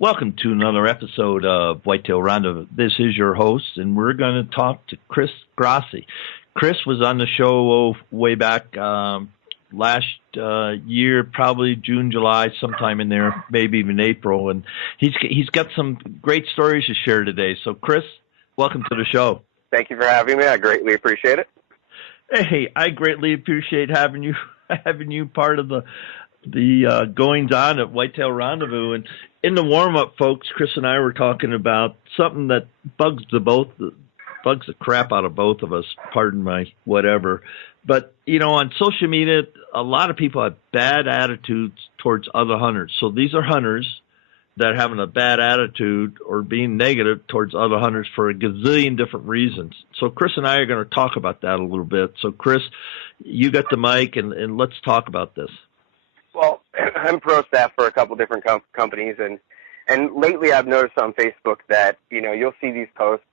Welcome to another episode of Whitetail Rendezvous. This is your host, and we're going to talk to Chris Grassi. Chris was on the show way back last year, probably June, July, sometime in there, maybe even April, and he's got some great stories to share today. So, Chris, welcome to the show. Thank you for having me. I greatly appreciate it. Hey, I greatly appreciate having you part of the goings on at Whitetail Rendezvous. And in the warm up, folks, Chris and I were talking about something that bugs the crap out of both of us. Pardon my whatever. But on social media, a lot of people have bad attitudes towards other hunters. So these are hunters that are having a bad attitude or being negative towards other hunters for a gazillion different reasons. So Chris and I are going to talk about that a little bit. So Chris, you got the mic, and let's talk about this. Well, I'm pro staff for a couple different companies, and lately I've noticed on Facebook that, you'll see these posts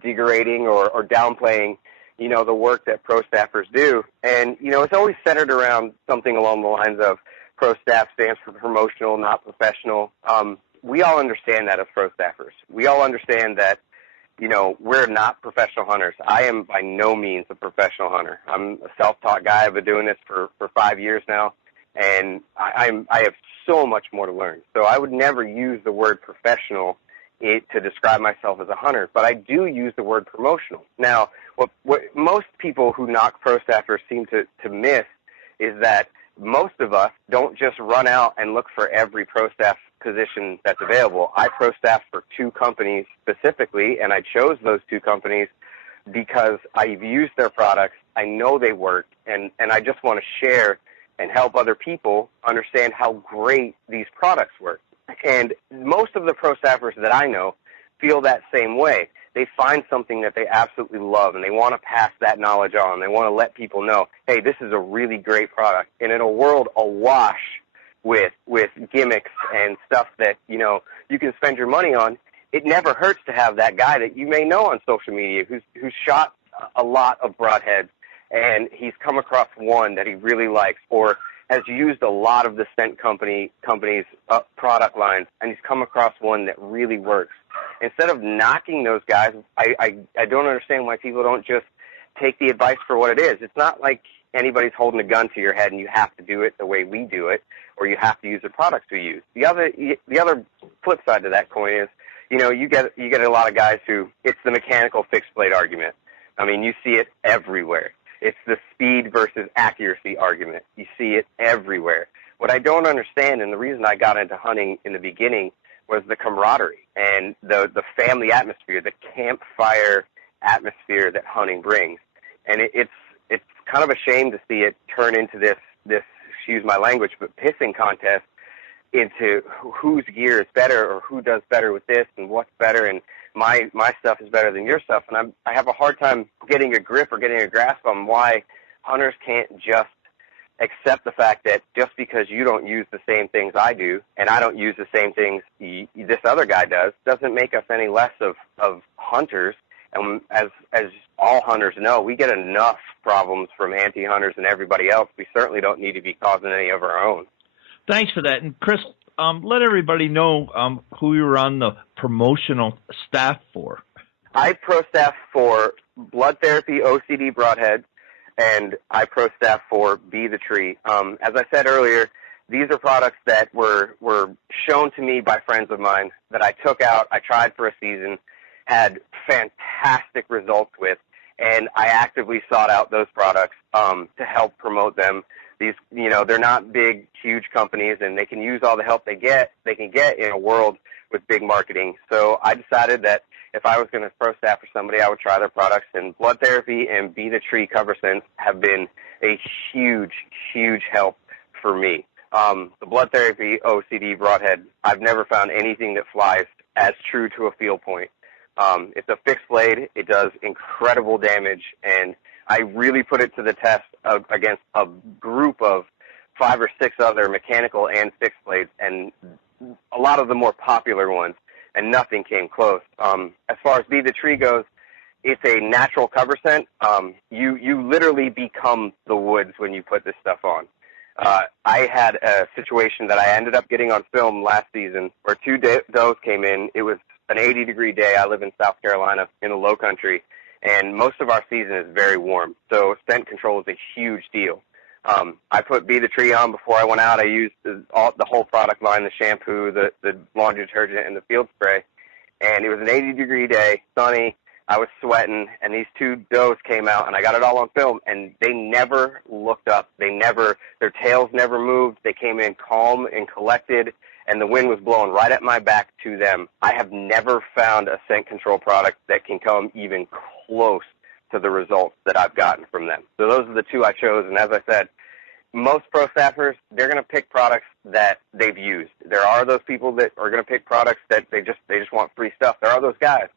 degrading or downplaying, the work that pro staffers do. And, it's always centered around something along the lines of pro staff stands for promotional, not professional. We all understand that as pro staffers. We all understand that, we're not professional hunters. I am by no means a professional hunter. I'm a self-taught guy. I've been doing this for 5 years now. And I have so much more to learn. So I would never use the word professional to describe myself as a hunter, but I do use the word promotional. Now, what most people who knock pro staffers seem to miss is that most of us don't just run out and look for every pro staff position that's available. I pro staff for 2 companies specifically, and I chose those 2 companies because I've used their products, I know they work, and I just want to share and help other people understand how great these products work. And most of the pro staffers that I know feel that same way. They find something that they absolutely love, and they want to pass that knowledge on. They want to let people know, hey, this is a really great product. And in a world awash with gimmicks and stuff that, you can spend your money on, it never hurts to have that guy that you may know on social media who's shot a lot of broadheads, and he's come across one that he really likes, or has used a lot of the scent company's product lines, and he's come across one that really works. Instead of knocking those guys, I don't understand why people don't just take the advice for what it is. It's not like anybody's holding a gun to your head and you have to do it the way we do it, or you have to use the products we use. The other flip side to that coin is, you get a lot of guys who, it's the mechanical fixed blade argument. I mean, you see it everywhere. It's the speed versus accuracy argument. You see it everywhere. What I don't understand, and the reason I got into hunting in the beginning, was the camaraderie and the family atmosphere, the campfire atmosphere that hunting brings. And it's kind of a shame to see it turn into this, excuse my language, but pissing contest into whose gear is better or who does better with this and what's better, and my stuff is better than your stuff. And I have a hard time getting a grip or getting a grasp on why hunters can't just accept the fact that just because you don't use the same things I do and I don't use the same things this other guy doesn't make us any less of hunters. And as all hunters know, we get enough problems from anti-hunters and everybody else. We certainly don't need to be causing any of our own. Thanks for that. And Chris, let everybody know who you're on the promotional staff for. I pro staff for Blood Therapy OCD Broadhead, and I pro staff for Be the Tree. As I said earlier, these are products that were shown to me by friends of mine that I took out, I tried for a season, had fantastic results with, and I actively sought out those products to help promote them. These, they're not big, huge companies, and they can use all the help they can get in a world with big marketing. So I decided that if I was going to pro staff for somebody, I would try their products, and Blood Therapy and Be the Tree cover scents have been a huge, huge help for me. The Blood Therapy OCD Broadhead, I've never found anything that flies as true to a field point. It's a fixed blade. It does incredible damage, and I really put it to the test against a group of 5 or 6 other mechanical and fixed blades, and a lot of the more popular ones, and nothing came close. As far as Be the Tree goes, it's a natural cover scent. You literally become the woods when you put this stuff on. I had a situation that I ended up getting on film last season where two does came in. It was an 80-degree day. I live in South Carolina in the low country, and most of our season is very warm, so scent control is a huge deal. I put Be the Tree on before I went out. I used the whole product line, the shampoo, the laundry detergent, and the field spray, and it was an 80-degree day, sunny. I was sweating, and these two does came out, and I got it all on film, and they never looked up. Their tails never moved. They came in calm and collected, and the wind was blowing right at my back to them. I have never found a scent control product that can come even close to the results that I've gotten from them. So those are the two I chose, and as I said, most pro staffers, they're going to pick products that they've used. There are those people that are going to pick products that they just want free stuff. There are those guys.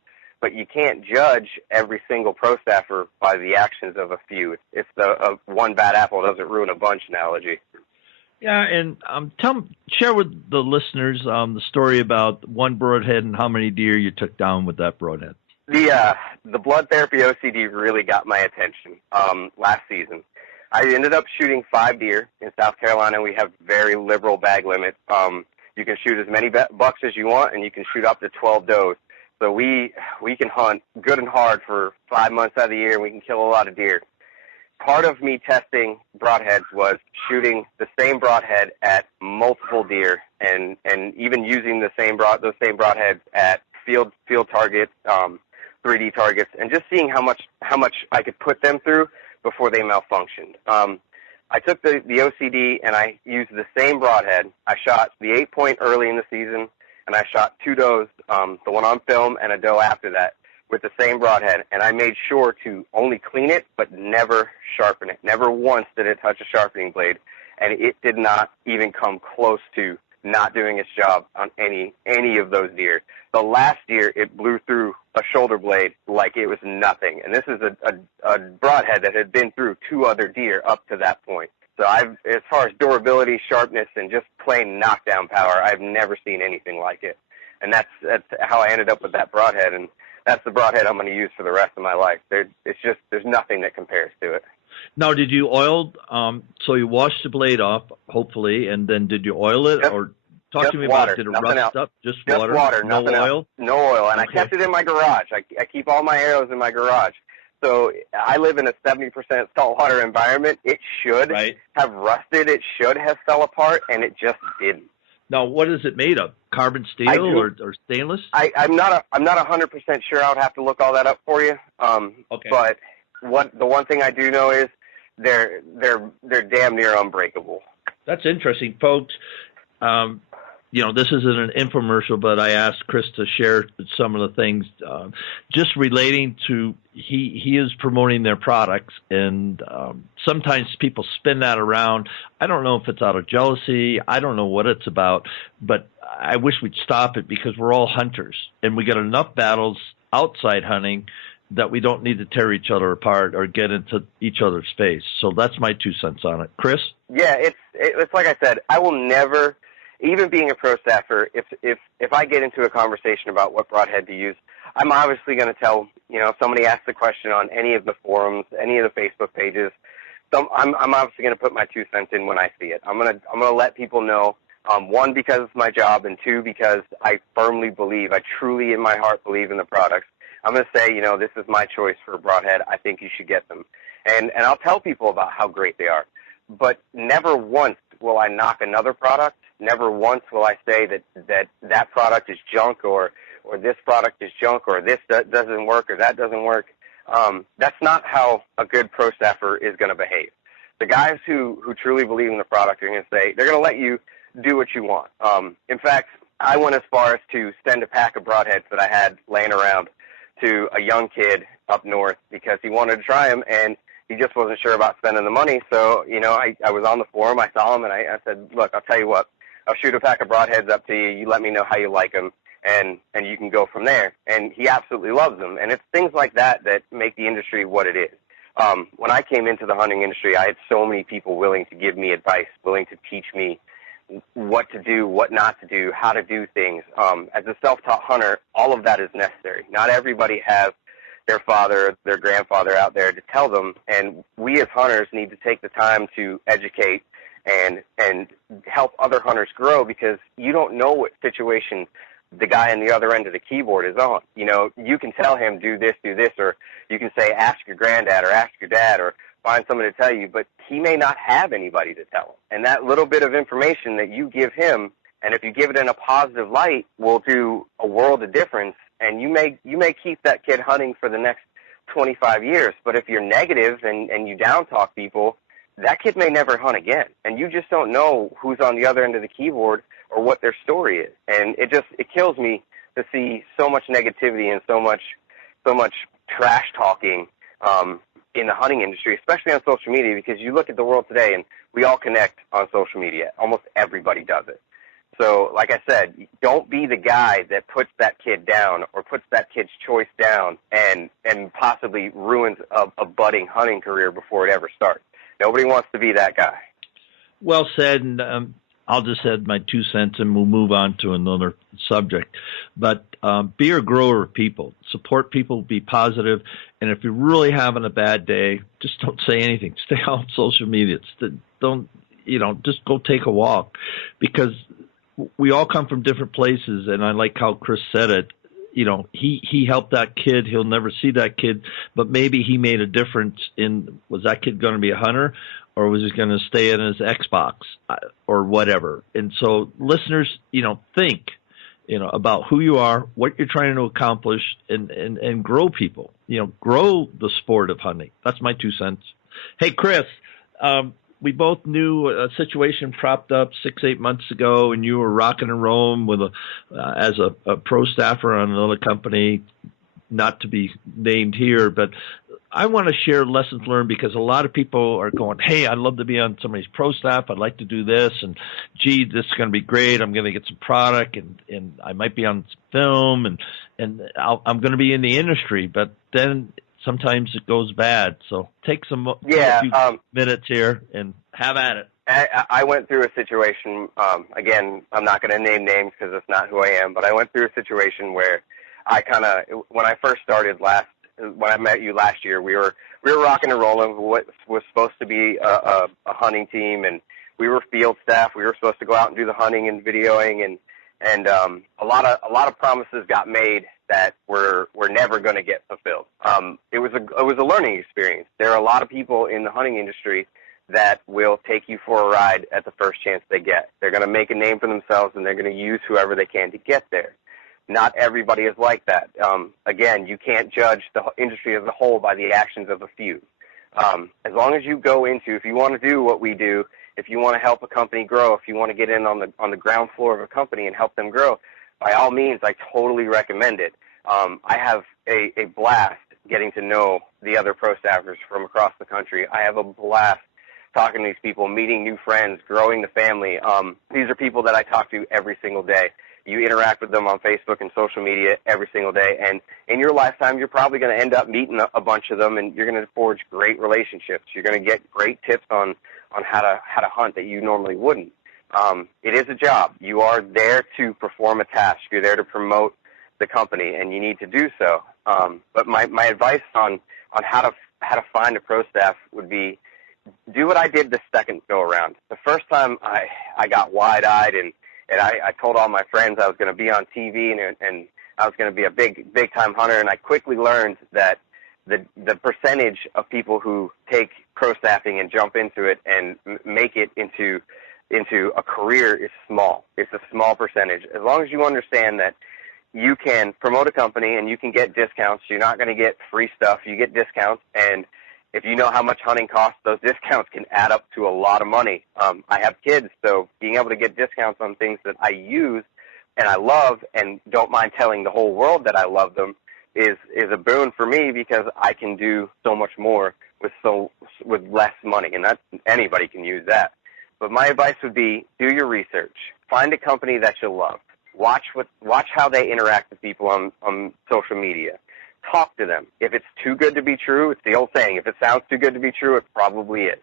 But you can't judge every single pro staffer by the actions of a few. It's the one bad apple doesn't ruin a bunch analogy. Yeah, and share with the listeners the story about one broadhead and how many deer you took down with that broadhead. The blood therapy OCD really got my attention last season. I ended up shooting 5 deer in South Carolina. We have very liberal bag limits. You can shoot as many bucks as you want, and you can shoot up to 12 does. So we can hunt good and hard for 5 months out of the year, and we can kill a lot of deer. Part of me testing broadheads was shooting the same broadhead at multiple deer, and even using those same broadheads at field targets, 3D targets, and just seeing how much I could put them through before they malfunctioned. I took the OCD and I used the same broadhead. I shot the 8-point early in the season, and I shot 2 does, the one on film and a doe after that, with the same broadhead. And I made sure to only clean it, but never sharpen it. Never once did it touch a sharpening blade, and it did not even come close to not doing its job on any of those deer. The last deer, it blew through a shoulder blade like it was nothing. And this is a broadhead that had been through 2 other deer up to that point. So as far as durability, sharpness, and just plain knockdown power, I've never seen anything like it. And that's how I ended up with that broadhead, and that's the broadhead I'm going to use for the rest of my life. There's nothing that compares to it. Now, did you oil? So you washed the blade off, hopefully, and then did you oil it, or talk to me water, about it? Did it rust up? Just water, no oil. Else? No oil, and okay. I kept it in my garage. I keep all my arrows in my garage. So I live in a 70% saltwater environment. It should have rusted. It should have fell apart, and it just didn't. Now, what is it made of? Carbon steel or stainless? I'm not 100% sure. I would have to look all that up for you. Okay. But the one thing I do know is they're damn near unbreakable. That's interesting, folks. This isn't an infomercial, but I asked Chris to share some of the things just relating to he is promoting their products, and sometimes people spin that around. I don't know if it's out of jealousy. I don't know what it's about, but I wish we'd stop it because we're all hunters, and we got enough battles outside hunting that we don't need to tear each other apart or get into each other's face. So that's my 2 cents on it. Chris? Yeah, it's like I said, I will never, even being a pro staffer, if I get into a conversation about what broadhead to use, I'm obviously going to tell, if somebody asks a question on any of the forums, any of the Facebook pages, I'm obviously going to put my 2 cents in when I see it. I'm going to let people know, 1, because it's my job, and 2, because I firmly believe, I truly in my heart believe in the products. I'm going to say, this is my choice for a broadhead. I think you should get them. And I'll tell people about how great they are. But never once will I knock another product. Never once will I say that product is junk or this product is junk or this doesn't work or that doesn't work. That's not how a good pro staffer is going to behave. The guys who truly believe in the product are going to say, they're going to let you do what you want. In fact, I went as far as to send a pack of broadheads that I had laying around to a young kid up north because he wanted to try them, and he just wasn't sure about spending the money. So, I was on the forum, I saw him, and I said, look, I'll tell you what, I'll shoot a pack of broadheads up to you. You let me know how you like them, and you can go from there. And he absolutely loves them. And it's things like that that make the industry what it is. When I came into the hunting industry, I had so many people willing to give me advice, willing to teach me what to do, what not to do, how to do things. As a self-taught hunter, all of that is necessary. Not everybody has their father, their grandfather out there to tell them, and we as hunters need to take the time to educate and help other hunters grow, because you don't know what situation the guy on the other end of the keyboard is on. You know, you can tell him, do this, or you can say, ask your granddad or ask your dad or find someone to tell you, but he may not have anybody to tell him. And that little bit of information that you give him, and if you give it in a positive light, will do a world of difference. And you may keep that kid hunting for the next 25 years. But if you're negative and you down talk people, that kid may never hunt again. And you just don't know who's on the other end of the keyboard or what their story is. And it kills me to see so much negativity and so much trash talking in the hunting industry, especially on social media, because you look at the world today and we all connect on social media. Almost everybody does it. So, like I said, don't be the guy that puts that kid down or puts that kid's choice down and possibly ruins a budding hunting career before it ever starts. Nobody wants to be that guy. Well said, and I'll just add my 2 cents and we'll move on to another subject. But be a grower of people. Support people, be positive, and if you're really having a bad day, just don't say anything. Stay off social media. Just go take a walk, because we all come from different places, and I like how Chris said it. You know, he helped that kid. He'll never see that kid, but maybe he made a difference in, was that kid going to be a hunter, or was he going to stay in his Xbox or whatever? And so listeners, think, about who you are, what you're trying to accomplish, and grow people, grow the sport of hunting. That's my 2 cents. Hey, Chris, we both knew a situation propped up 6-8 months ago, and you were rocking and rolling with as a pro staffer on another company, not to be named here. But I want to share lessons learned, because a lot of people are going, hey, I'd love to be on somebody's pro staff. I'd like to do this. And, gee, this is going to be great. I'm going to get some product, and I might be on some film, and I'm going to be in the industry. But then sometimes it goes bad. So take a few minutes here and have at it. I went through a situation, again, I'm not going to name names because it's not who I am, but I went through a situation where when I first started when I met you last year, we were rocking and rolling what was supposed to be a hunting team, and we were field staff. We were supposed to go out and do the hunting and videoing, and a lot of promises got made that were never going to get fulfilled. It was a learning experience. There are a lot of people in the hunting industry that will take you for a ride at the first chance they get. They're going to make a name for themselves, and they're going to use whoever they can to get there. Not everybody is like that. Again, you can't judge the industry as a whole by the actions of a few. As long as you go into, if you want to do what we do, if you want to help a company grow, if you want to get in on the ground floor of a company and help them grow, by all means, I totally recommend it. I have a blast getting to know the other pro staffers from across the country. I have a blast talking to these people, meeting new friends, growing the family. These are people that I talk to every single day. You interact with them on Facebook and social media every single day, and in your lifetime, you're probably going to end up meeting a bunch of them, and you're going to forge great relationships. You're going to get great tips on how to hunt that you normally wouldn't. It is a job. You are there to perform a task. You're there to promote the company, and you need to do so. But my advice on how to find a pro staff would be, do what I did the second go around. The first time I got wide-eyed and I told all my friends I was going to be on TV and I was going to be a big time hunter, and I quickly learned that the percentage of people who take pro staffing and jump into it and make it into a career is small. It's a small percentage. As long as you understand that you can promote a company and you can get discounts, you're not going to get free stuff. You get discounts, and if you know how much hunting costs, those discounts can add up to a lot of money. I have kids, so being able to get discounts on things that I use and I love and don't mind telling the whole world that I love them is a boon for me, because I can do so much more with less money, and anybody can use that. But my advice would be, do your research. Find a company that you love. Watch how they interact with people on social media. Talk to them. If it's too good to be true, it's the old saying, if it sounds too good to be true, it probably is.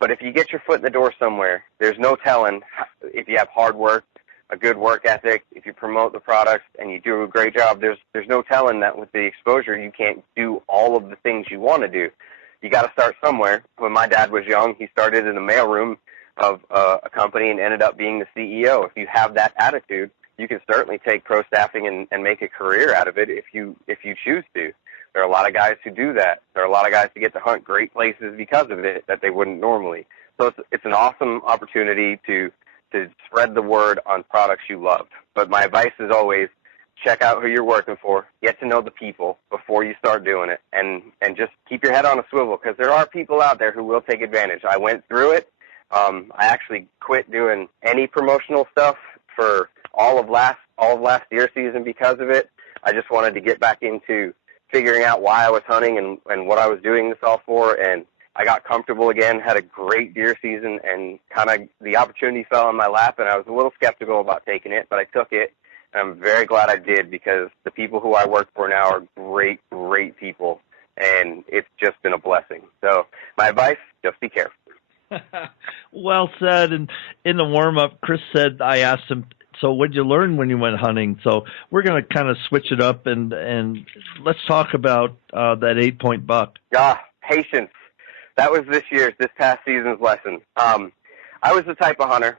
But if you get your foot in the door somewhere, there's no telling if you have hard work, a good work ethic, if you promote the products and you do a great job, there's no telling that with the exposure you can't do all of the things you want to do. You got to start somewhere. When my dad was young, he started in the mailroom of a company and ended up being the CEO. If you have that attitude, you can certainly take pro staffing and make a career out of it if you choose to. There are a lot of guys who do that. There are a lot of guys who get to hunt great places because of it that they wouldn't normally. So it's an awesome opportunity to spread the word on products you love. But my advice is always check out who you're working for, get to know the people before you start doing it, and just keep your head on a swivel, because there are people out there who will take advantage. I went through it. I actually quit doing any promotional stuff for all of last deer season because of it. I just wanted to get back into figuring out why I was hunting and what I was doing this all for, and I got comfortable again, had a great deer season, and kind of the opportunity fell in my lap, and I was a little skeptical about taking it, but I took it, and I'm very glad I did, because the people who I work for now are great, great people, and it's just been a blessing. So my advice, just be careful. Well said. And in the warm-up, Chris said, I asked him, so what did you learn when you went hunting? So we're going to kind of switch it up, and let's talk about that 8-point buck. Patience. That was this past season's lesson. I was the type of hunter.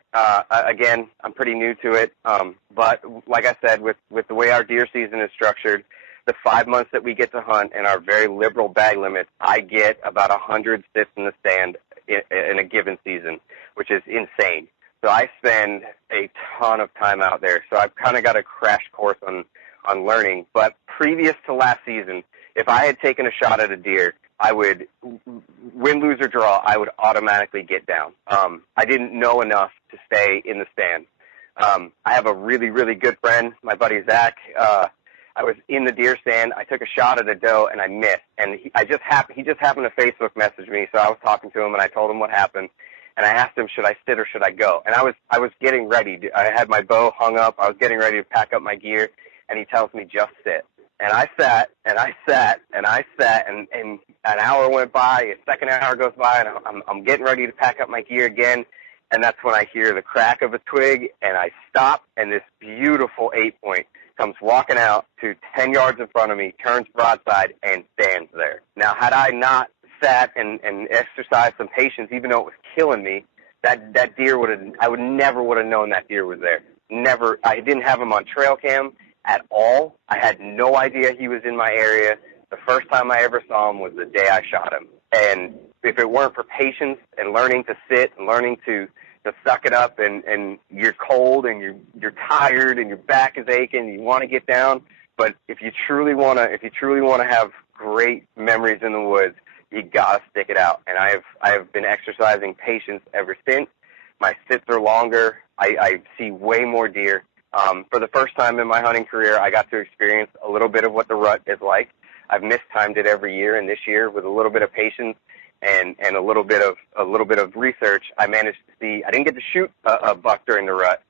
Again, I'm pretty new to it. But like I said, with the way our deer season is structured, the 5 months that we get to hunt and our very liberal bag limits, I get about 100 sits in the stand in a given season, which is insane. So I spend a ton of time out there. So I've kind of got a crash course on learning. But previous to last season, if I had taken a shot at a deer, I would, win, lose, or draw, I would automatically get down. I didn't know enough to stay in the stand. I have a really, really good friend, my buddy Zach. I was in the deer stand. I took a shot at a doe, and I missed. And he just happened to Facebook message me, so I was talking to him, and I told him what happened. And I asked him, should I sit or should I go? And I was getting ready. I had my bow hung up. I was getting ready to pack up my gear, and he tells me, just sit. And I sat, and I sat, and I sat, and an hour went by, a second hour goes by, and I'm getting ready to pack up my gear again, and that's when I hear the crack of a twig, and I stop, and this beautiful 8-point comes walking out to 10 yards in front of me, turns broadside, and stands there. Now, had I not sat and exercised some patience, even though it was killing me, that deer I would never have known that deer was there. Never. I didn't have him on trail cam at all. I had no idea he was in my area. The first time I ever saw him was the day I shot him. And if it weren't for patience and learning to sit and learning to suck it up, and you're cold and you're tired and your back is aching, you want to get down. But if you truly want to have great memories in the woods, you gotta stick it out. And I have been exercising patience ever since. My sits are longer. I see way more deer. For the first time in my hunting career, I got to experience a little bit of what the rut is like. I've mistimed it every year, and this year, with a little bit of patience and a little bit of research, I managed to see. I didn't get to shoot a buck during the rut,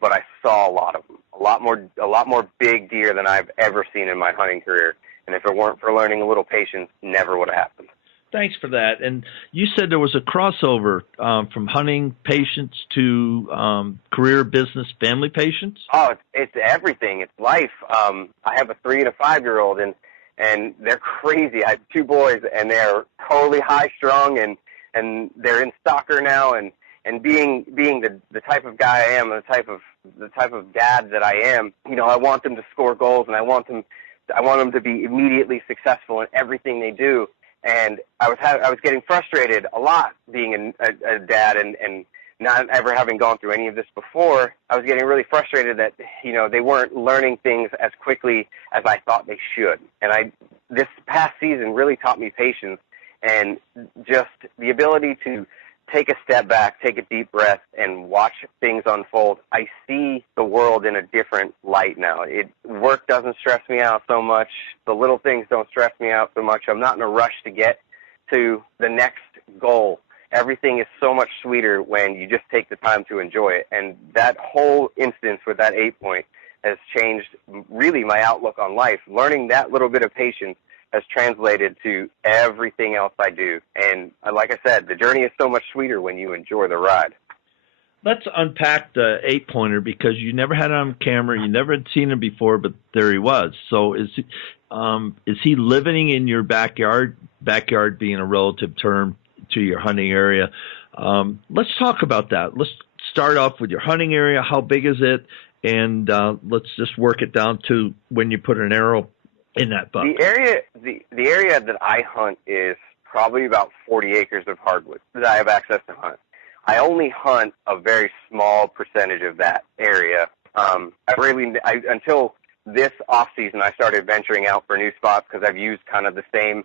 but I saw a lot of them, a lot more big deer than I've ever seen in my hunting career. And if it weren't for learning a little patience, never would have happened. Thanks for that. And you said there was a crossover from hunting patience to career, business, family patience? Oh, it's everything. It's life. I have a 3 and a 5-year-old, and they're crazy. I have 2 boys, and they're totally high-strung, and they're in soccer now. And being the type of guy I am, the type of dad that I am, I want them to score goals, and I want them to be immediately successful in everything they do. And I was getting frustrated a lot being a dad and not ever having gone through any of this before. I was getting really frustrated that, they weren't learning things as quickly as I thought they should. And this past season really taught me patience and just the ability to take a step back, take a deep breath, and watch things unfold. I see the world in a different light now. Work doesn't stress me out so much. The little things don't stress me out so much. I'm not in a rush to get to the next goal. Everything is so much sweeter when you just take the time to enjoy it. And that whole instance with that 8-point has changed really my outlook on life. Learning that little bit of patience has translated to everything else I do. And like I said, the journey is so much sweeter when you enjoy the ride. Let's unpack the 8-pointer, because you never had it on camera, you never had seen him before, but there he was. So is he living in your backyard being a relative term to your hunting area? Let's talk about that. Let's start off with your hunting area. How big is it? And let's just work it down to when you put an arrow in that buck. The area that I hunt is probably about 40 acres of hardwood that I have access to hunt. I only hunt a very small percentage of that area. Until this off season, I started venturing out for new spots because I've used kind of the same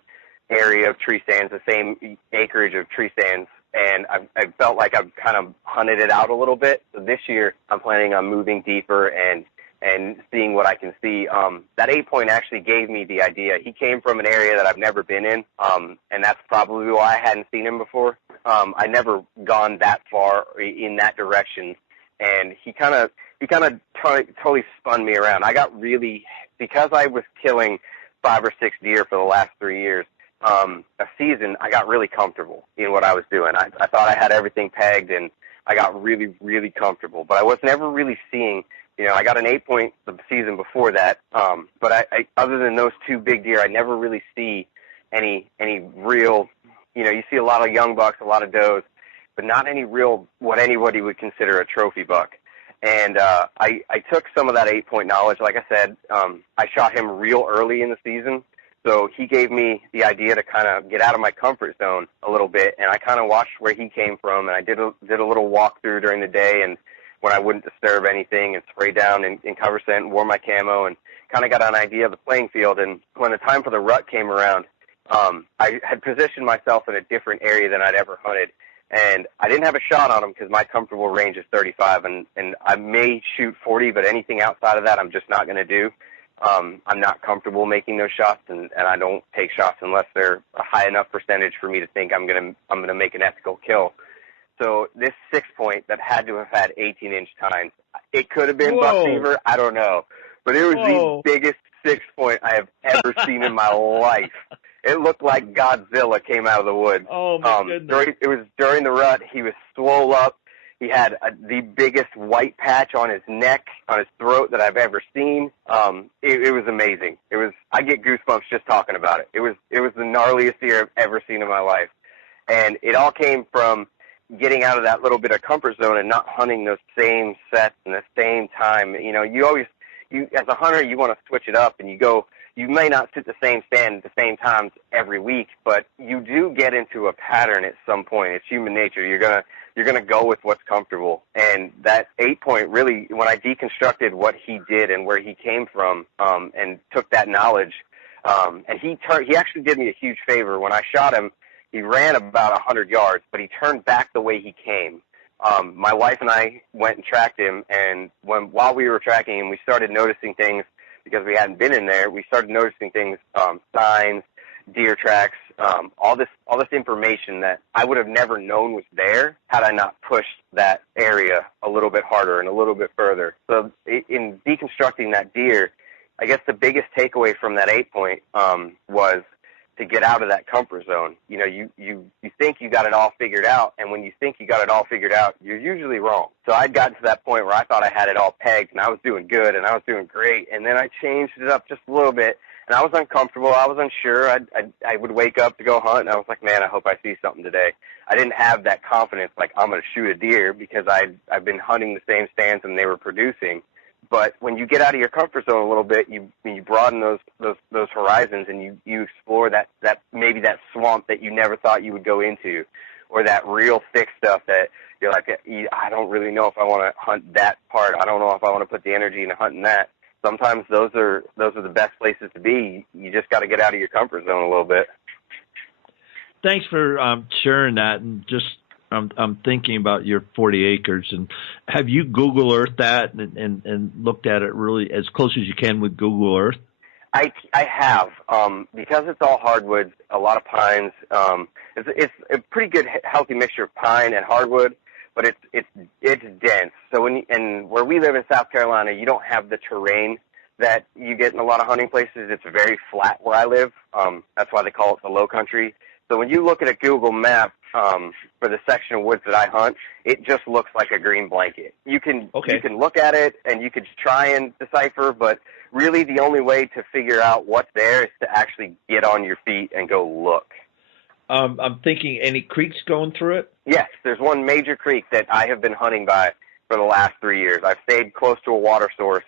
area of tree stands, the same acreage of tree stands, and I felt like I've kind of hunted it out a little bit. So this year, I'm planning on moving deeper and seeing what I can see. That 8-point actually gave me the idea. He came from an area that I've never been in, and that's probably why I hadn't seen him before. I never gone that far in that direction, and he kind of totally spun me around. I got really, because I was killing 5 or 6 deer for the last 3 years, a season, I got really comfortable in what I was doing. I thought I had everything pegged, and I got really, really comfortable, but I was never really seeing. I got an 8-point the season before that, but I other than those 2 big deer, I never really see any real, you see a lot of young bucks, a lot of does, but not any real, what anybody would consider a trophy buck. And I took some of that 8-point knowledge. Like I said, I shot him real early in the season, so he gave me the idea to kind of get out of my comfort zone a little bit, and I kind of watched where he came from, and I did a little walkthrough during the day, and when I wouldn't disturb anything, and spray down in cover scent and wore my camo, and kind of got an idea of the playing field. And when the time for the rut came around, I had positioned myself in a different area than I'd ever hunted. And I didn't have a shot on him because my comfortable range is 35, and I may shoot 40, but anything outside of that I'm just not going to do. I'm not comfortable making those shots, and I don't take shots unless they're a high enough percentage for me to think I'm gonna make an ethical kill. So this 6-point that had to have had 18-inch tines, it could have been buck fever, I don't know, but it was the biggest 6-point I have ever seen in my life. It looked like Godzilla came out of the woods. Oh my goodness! It was during the rut. He was swole up. He had the biggest white patch on his neck, on his throat that I've ever seen. It was amazing. I get goosebumps just talking about it. It was the gnarliest deer I've ever seen in my life, and it all came from getting out of that little bit of comfort zone and not hunting those same sets in the same time. You as a hunter, you want to switch it up, and you may not sit the same stand at the same times every week, but you do get into a pattern at some point. It's human nature. You're gonna go with what's comfortable. And that 8-point really, when I deconstructed what he did and where he came from, and took that knowledge, and he actually did me a huge favor. When I shot him, he ran about 100 yards, but he turned back the way he came. My wife and I went and tracked him, and while we were tracking him, we started noticing things because we hadn't been in there. We started noticing things, signs, deer tracks, all this information that I would have never known was there had I not pushed that area a little bit harder and a little bit further. So in deconstructing that deer, I guess the biggest takeaway from that 8-point was to get out of that comfort zone. You think you got it all figured out, and when you think you got it all figured out, you're usually wrong. So I'd gotten to that point where I thought I had it all pegged, and I was doing good, and I was doing great, and then I changed it up just a little bit, and I was uncomfortable. I was unsure. I would wake up to go hunt, and I was like, man, I hope I see something today. I didn't have that confidence, like I'm going to shoot a deer, because I've been hunting the same stands and they were producing. But when you get out of your comfort zone a little bit, you broaden those horizons, and you explore that maybe that swamp that you never thought you would go into, or that real thick stuff that you're like, I don't really know if I want to hunt that part. I don't know if I want to put the energy into hunting that. Sometimes those are the best places to be. You just got to get out of your comfort zone a little bit. Thanks for sharing that, and just. I'm thinking about your 40 acres, and have you Google Earth that and looked at it really as close as you can with Google Earth? I have, because it's all hardwoods, a lot of pines. It's a pretty good healthy mixture of pine and hardwood, but it's dense. So where we live in South Carolina, you don't have the terrain that you get in a lot of hunting places. It's very flat where I live. That's why they call it the low country. So when you look at a Google map for the section of woods that I hunt, it just looks like a green blanket. You can look at it and you could try and decipher, but really the only way to figure out what's there is to actually get on your feet and go look. I'm thinking any creeks going through it? Yes, there's one major creek that I have been hunting by for the last 3 years. I've stayed close to a water source.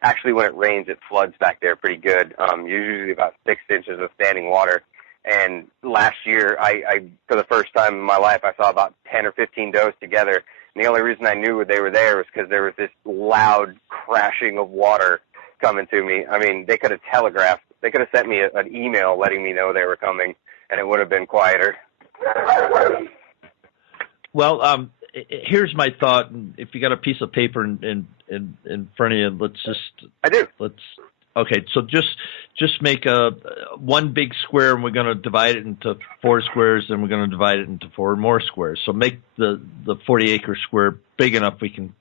Actually, when it rains, it floods back there pretty good. Usually about 6 inches of standing water. And last year, I for the first time in my life, I saw about 10 or 15 does together. And the only reason I knew they were there was because there was this loud crashing of water coming to me. I mean, they could have telegraphed. They could have sent me an email letting me know they were coming, and it would have been quieter. Well, here's my thought. If you got a piece of paper in front of you, I do. Okay, so just make one big square, and we're going to divide it into 4 squares, and we're going to divide it into 4 more squares. So make the 40-acre square big enough we can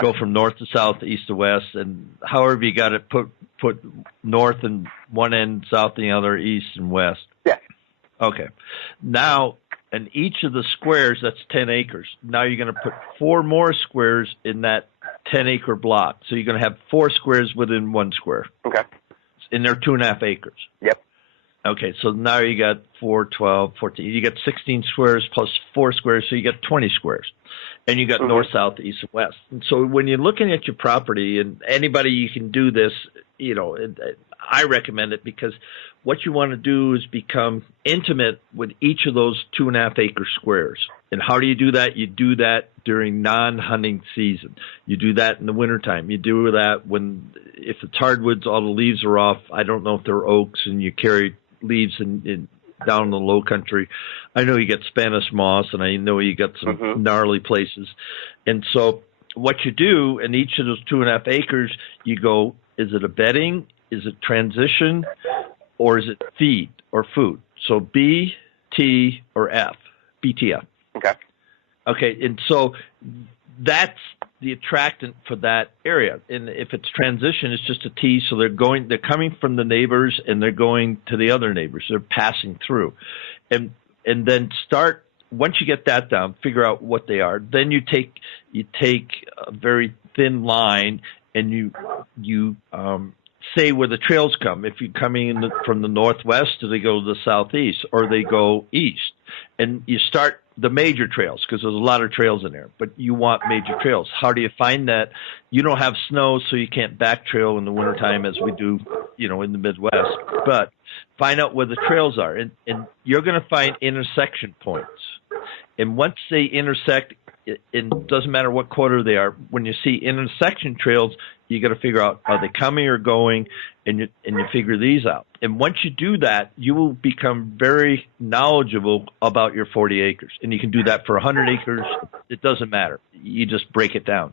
go from north to south, east to west, and however you got it, put north in one end, south in the other, east and west. Yeah. Okay. Now, in each of the squares, that's 10 acres. Now you're going to put 4 more squares in that 10-acre block. So you're going to have 4 squares within 1 square. Okay. And they're 2.5 acres. Yep. Okay, so now you got 4, 12, 14. You got 16 squares plus 4 squares, so you got 20 squares. And you got north, south, east, and west. And so when you're looking at your property, and anybody you can do this, I recommend it because what you want to do is become intimate with each of those 2.5-acre squares. And how do you do that? You do that during non-hunting season. You do that in the wintertime. You do that if it's hardwoods, all the leaves are off. I don't know if they're oaks, and you carry leaves down in the low country. I know you get Spanish moss, and I know you got some gnarly places. And so what you do in each of those 2.5 acres, you go, is it a bedding? Is it transition? Or is it feed or food? So B, T, or F, BTF. Okay. Okay, and so that's the attractant for that area. And if it's transition, it's just a T, so they're coming from the neighbors and they're going to the other neighbors. They're passing through. And then once you get that down, figure out what they are. Then you take a very thin line and you say where the trails come. If you're coming from the northwest, do they go to the southeast or they go east? And you start the major trails because there's a lot of trails in there, but you want major trails. How do you find that? You don't have snow, so you can't back trail in the wintertime as we do, in the Midwest. But find out where the trails are, and you're going to find intersection points. And once they intersect, it doesn't matter what quarter they are. When you see intersection trails, you got to figure out, are they coming or going, and you figure these out. And once you do that, you will become very knowledgeable about your 40 acres. And you can do that for 100 acres. It doesn't matter. You just break it down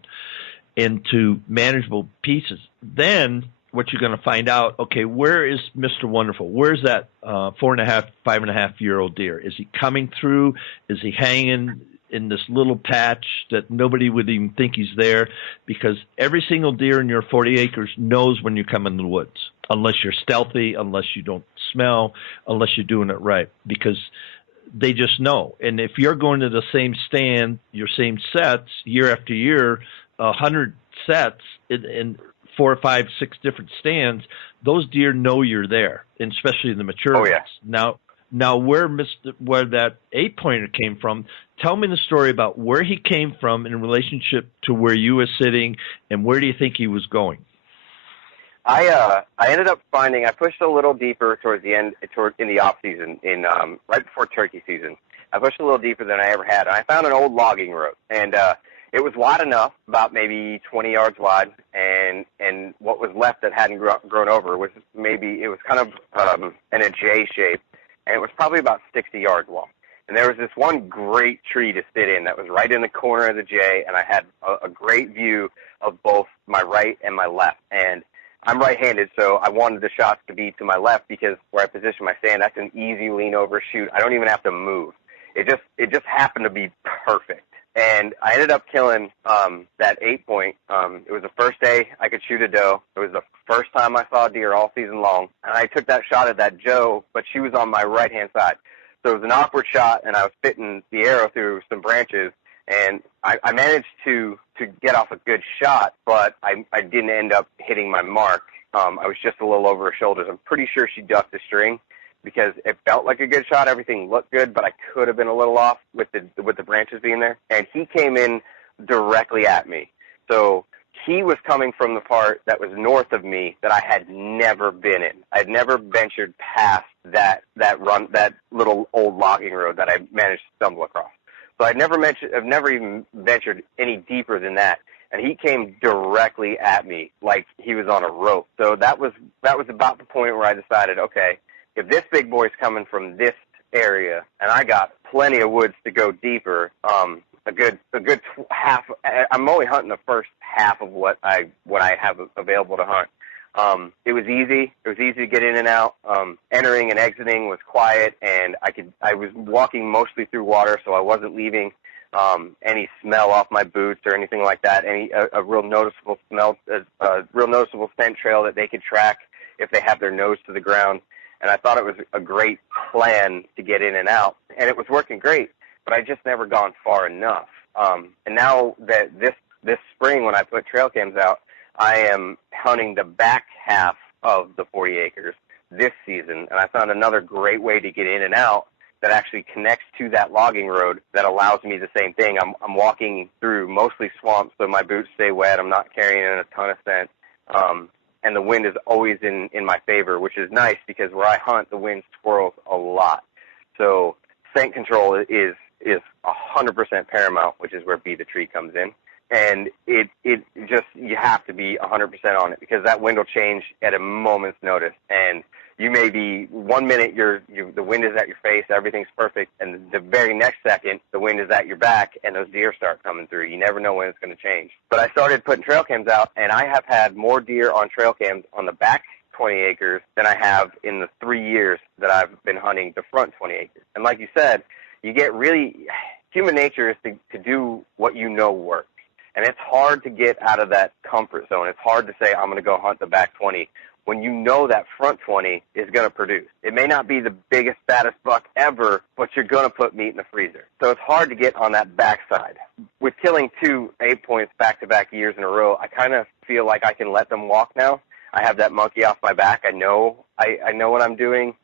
into manageable pieces. Then what you're going to find out, okay, where is Mr. Wonderful? Where's that 4.5, 5.5-year-old deer? Is he coming through? Is he hanging in this little patch that nobody would even think he's there? Because every single deer in your 40 acres knows when you come in the woods, unless you're stealthy, unless you don't smell, unless you're doing it right, because they just know. And if you're going to the same stand, your same sets, year after year, 100 sets in 4 or 5, 6 different stands, those deer know you're there, and especially in the mature ones. Now, where that 8-pointer came from, tell me the story about where he came from in relationship to where you were sitting, and where do you think he was going? I ended up finding, I pushed a little deeper towards the end, in the off season, right before turkey season. I pushed a little deeper than I ever had. And I found an old logging road, and it was wide enough, about maybe 20 yards wide, and what was left that hadn't grown over was kind of in a J shape. And it was probably about 60 yards long. And there was this one great tree to sit in that was right in the corner of the J, and I had a great view of both my right and my left. And I'm right-handed, so I wanted the shots to be to my left because where I position my stand, that's an easy lean-over shoot. I don't even have to move. It just happened to be perfect. And I ended up killing that 8-point. It was the first day I could shoot a doe. It was the first time I saw a deer all season long. And I took that shot at that Joe, but she was on my right-hand side. So it was an awkward shot, and I was fitting the arrow through some branches. And I managed to get off a good shot, but I didn't end up hitting my mark. I was just a little over her shoulders. I'm pretty sure she ducked the string. because it felt like a good shot. Everything looked good, but I could have been a little off with the branches being there. And he came in directly at me. So he was coming from the part that was north of me that I had never been in. I'd never ventured past that little old logging road that I managed to stumble across. So I've never even ventured any deeper than that. And he came directly at me like he was on a rope. So that was about the point where I decided, okay, if this big boy's coming from this area and I got plenty of woods to go deeper, a good half. I'm only hunting the first half of what I have available to hunt. It was easy. It was easy to get in and out. Entering and exiting was quiet, and I was walking mostly through water, so I wasn't leaving any smell off my boots or anything like that. A real noticeable smell, a real noticeable scent trail that they could track if they have their nose to the ground. And I thought it was a great plan to get in and out, and it was working great. But I just never gone far enough. And now that this spring, when I put trail cams out, I am hunting the back half of the 40 acres this season, and I found another great way to get in and out that actually connects to that logging road that allows me the same thing. I'm walking through mostly swamps, so my boots stay wet. I'm not carrying in a ton of scent. And the wind is always in my favor, which is nice because where I hunt, the wind swirls a lot. So scent control is 100% paramount, which is where Be the Tree comes in. And it just, you have to be 100% on it because that wind will change at a moment's notice. And you may be 1 minute, the wind is at your face, everything's perfect. And the very next second, the wind is at your back and those deer start coming through. You never know when it's going to change. But I started putting trail cams out, and I have had more deer on trail cams on the back 20 acres than I have in the 3 years that I've been hunting the front 20 acres. And like you said, you get really, human nature is to do what you know works. And it's hard to get out of that comfort zone. It's hard to say, I'm going to go hunt the back 20 when you know that front 20 is going to produce. It may not be the biggest, fattest buck ever, but you're going to put meat in the freezer. So it's hard to get on that backside. With killing 2 8 points back-to-back years in a row, I kind of feel like I can let them walk now. I have that monkey off my back. I know what I'm doing.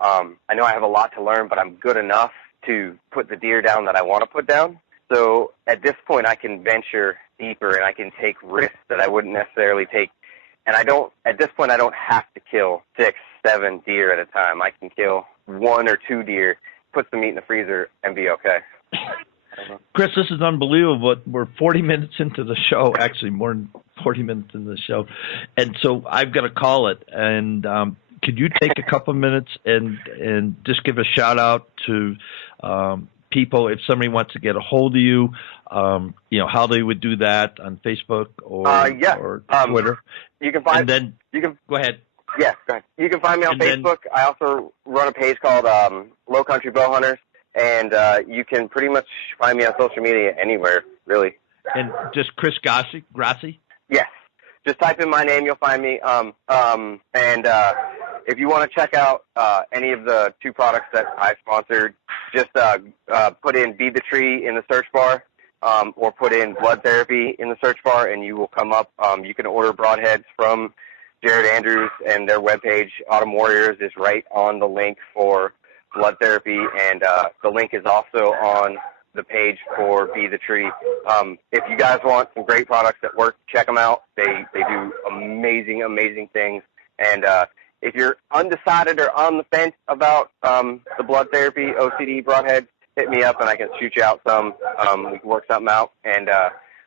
I know I have a lot to learn, but I'm good enough to put the deer down that I want to put down. So at this point, I can venture deeper and I can take risks that I wouldn't necessarily take. And at this point, I don't have to kill 6, 7 deer at a time. I can kill 1 or 2 deer, put some meat in the freezer, and be okay. Chris, this is unbelievable. We're 40 minutes into the show, actually more than 40 minutes into the show. And so I've got to call it. And could you take a couple minutes and just give a shout out to people, if somebody wants to get a hold of you, how they would do that on Facebook or Twitter. You can find. And then you can go ahead. Yeah, go ahead. You can find me on Facebook. I also run a page called Low Country Bow Hunters, and you can pretty much find me on social media anywhere, really. And just Chris Grassi? Yes. Just type in my name, you'll find me. If you want to check out any of the 2 products that I sponsored, just put in Be the Tree in the search bar, or put in Blood Therapy in the search bar, and you will come up. You can order broadheads from Jared Andrews, and their webpage, Autumn Warriors, is right on the link for Blood Therapy, and the link is also on the page for Be the Tree. If you guys want some great products that work, check them out. They do amazing, amazing things. And if you're undecided or on the fence about the Blood Therapy OCD broadhead, hit me up and I can shoot you out some. We can work something out, and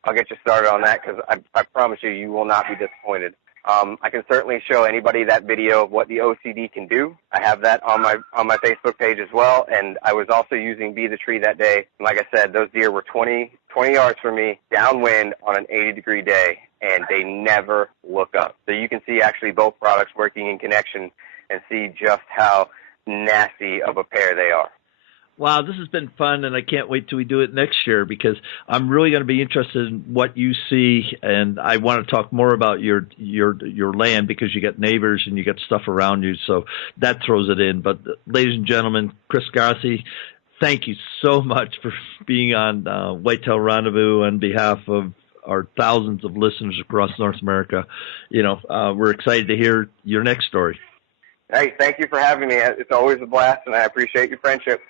I'll get you started on that because I promise you will not be disappointed. I can certainly show anybody that video of what the OCD can do. I have that on my Facebook page as well, and I was also using Be the Tree that day. And like I said, those deer were 20 yards from me, downwind on an 80-degree day, and they never look up. So you can see actually both products working in connection and see just how nasty of a pair they are. Wow, this has been fun, and I can't wait till we do it next year because I'm really going to be interested in what you see, and I want to talk more about your land because you got neighbors and you got stuff around you, so that throws it in. But ladies and gentlemen, Chris Grassi, thank you so much for being on Whitetail Rendezvous on behalf of our thousands of listeners across North America. We're excited to hear your next story. Hey, thank you for having me. It's always a blast, and I appreciate your friendship.